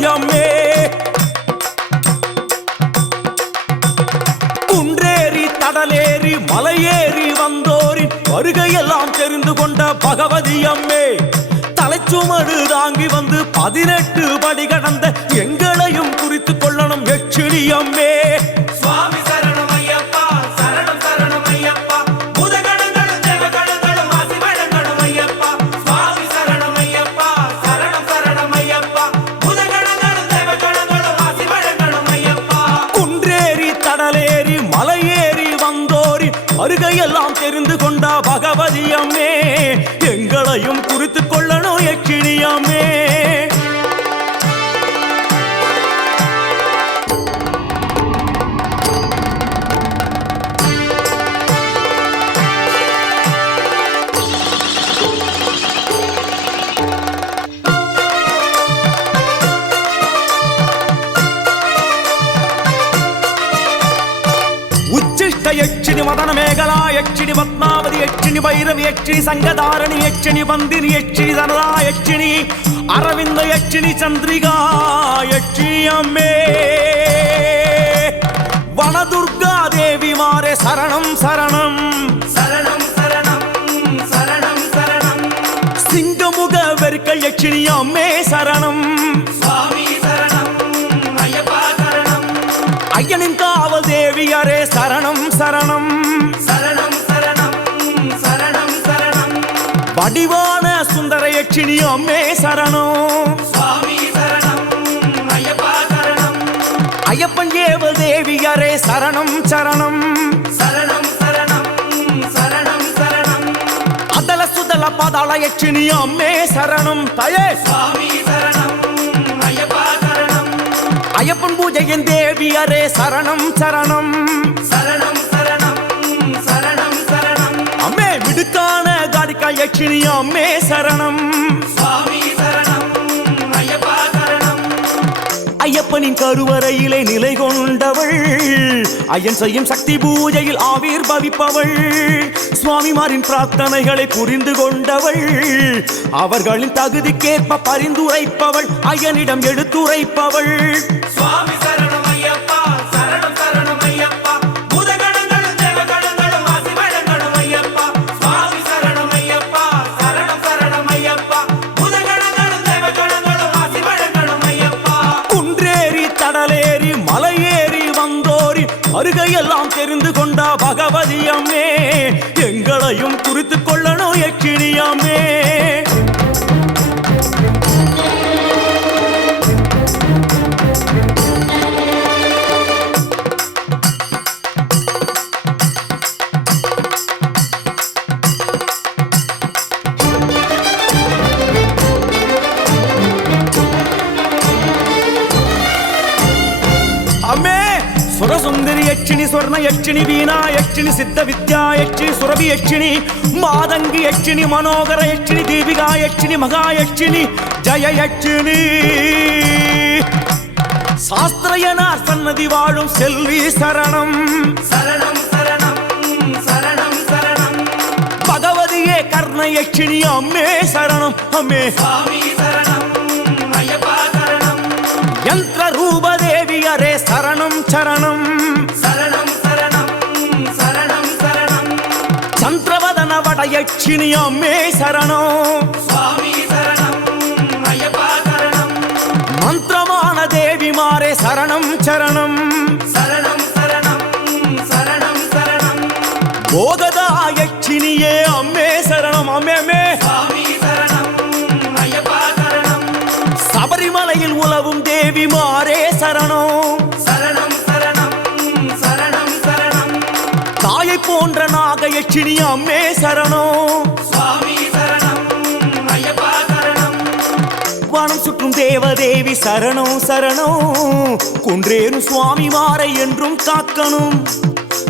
பகவதியம்மே குன்றேறி தடலேறி மலையேறி வந்தோரின் வருகையெல்லாம் தெரிந்து கொண்ட பகவதி அம்மே தலைச்சுமடு தாங்கி வந்து பதினெட்டு படி கடந்த எங்களையும் குறித்து கொள்ளணும் எச்சிலி அம்மே வருகையெல்லாம் கொண்டா கொண்ட பகவதியம்மே எங்களையும் குறித்து கொள்ளணும் எச்சிலியம்மே உச்சிஷ்ட யட்சிணி மதன மேகலா யட்சிணி பத்மாவதி யட்சிணி பைரவி யட்சிணி சங்கதாரணி யட்சிணி பந்தினி யட்சிணி தனதா யட்சிணி அரவிந்த யட்சிணி சந்திரிகா யட்சிணி அம்மே. வனதுர்கா தேவி மாறே சரணம் சரணம். சரணம் சரணம் சரணம் சரணம். சிங்கமுக வெறுக்கல் யட்சிணி அம்மே சரணம். சுவாமி ஐயனின் காவல் தேவியரே சரணம் சரணம். சரணம் சரணம் சரணம் சரணம். வடிவான சுந்தர யட்சிணி அம்மே சரணம். ஐயப்பன் ஏவல் தேவியரே சரணம். சரணம் சரணம். சரணம் சரணம் சரணம் அதல சுதல பதள யட்சிணி அம்மே சரணம். தயே. சுவாமி சரணம். ஐயப்பன் பூஜையின் தேவியரே சரணம் சரணம். சரணம் சரணம் சரணம் சரணம். அம்மே மிடுக்கான காடிக்கா யட்சிணி அம்மே சரணம். சுவாமி ஐயப்பனின் கருவறையிலே நிலை கொண்டவள். ஐயன் செய்யும் சக்தி பூஜையில் ஆவிர் பவிப்பவள். சுவாமிமாரின் பிரார்த்தனைகளை புரிந்து கொண்டவள். அவர்களின் தகுதிக்கேற்ப பரிந்துரைப்பவள். ஐயனிடம் எடுத்துரைப்பவள். சுவாமி வருகையெல்லாம் தெரிந்து கொண்ட பகவதியம்மே எங்களையும் குறித்து கொள்ளணும் எக்கினியம்மே. ஸ்வர்ண யட்சிணி வீணா யட்சிணி சித்த வித்யா யட்சிணி சுரபி யட்சிணி மாதங்கி யட்சிணி மனோகர யட்சிணி தீபிகா யட்சிணி மகா யட்சிணி ஜய யட்சிணி சாஸ்திரயனார் சன்னதி வாழும் செல்வி சரணம். சரணம் சரணம் சரணம் சரணம். பகவதியே கர்ண யட்சிணி அம்மே சரணம் அம்மே. சரணம் யந்திர ரூப தேவியரே சரணம் சரணம் சரணம். சந்திரவதன வட யட்சிணி அம்மே சரணம். மந்திரமான தேவி மாறே சரணம். சரணம் சரணம் சரணம் சரணம். நாக யட்சினி அம்மே சரணம் வனம் சுற்றும் தேவதேவி சரணம் சரணம். குன்றேனும் சுவாமி மாறை என்றும் காக்கணும்.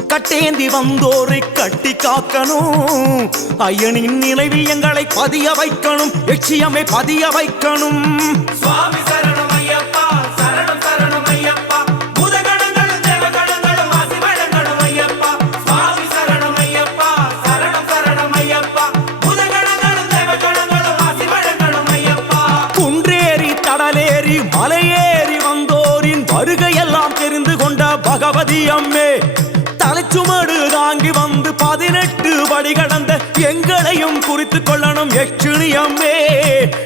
கட்டேந்தி வந்தோரை கட்டி காக்கணும். ஐயனின் நினைவில் எங்களை பதிய வைக்கணும். எச்சியமை பதிய வைக்கணும். சுவாமி பகவதி அம்மே. தலைச்சுமடு தாங்கி வந்து பதினெட்டு படி கடந்த எங்களையும் குறித்து கொள்ளணும் எச்சினி அம்மே.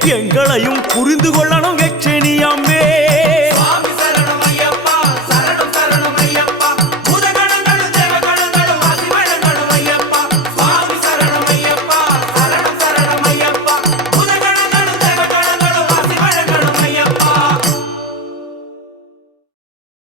எங்களையும் புரிந்து கொள்ளணும் எச்சினி அம்மே.